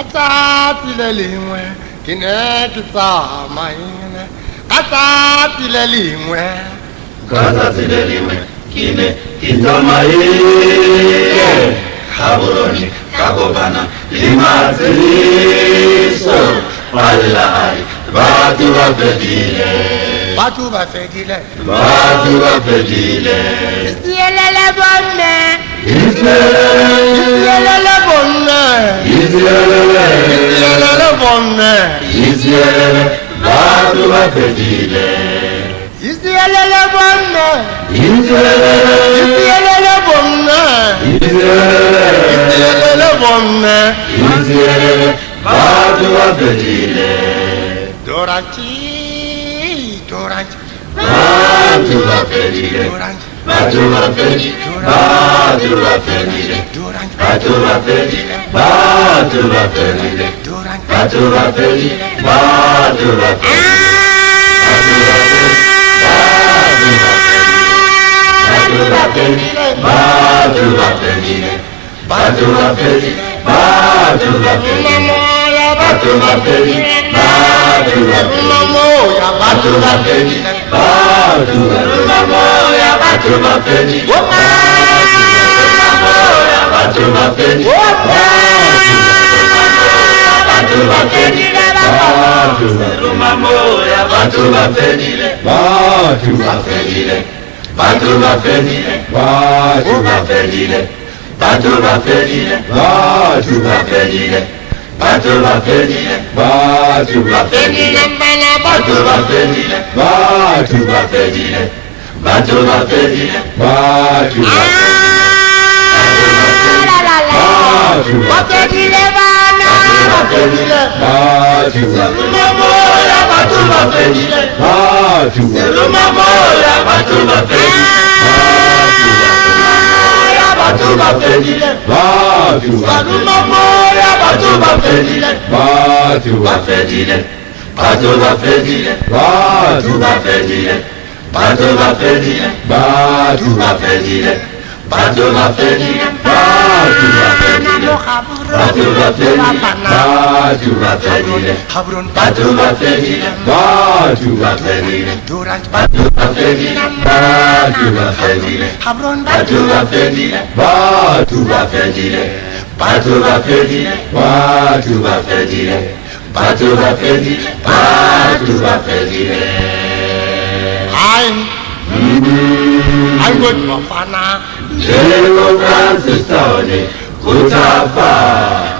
Katati le lingwe ke ne ke tsamaile Katati le lingwe ke ne ke tsamaile Gaborone ka kopana le matseliso wallahi batho ba fedile Isielele bonne batho ba fedile Doranchi I'm good for fun. Francis Tony, Kutafa.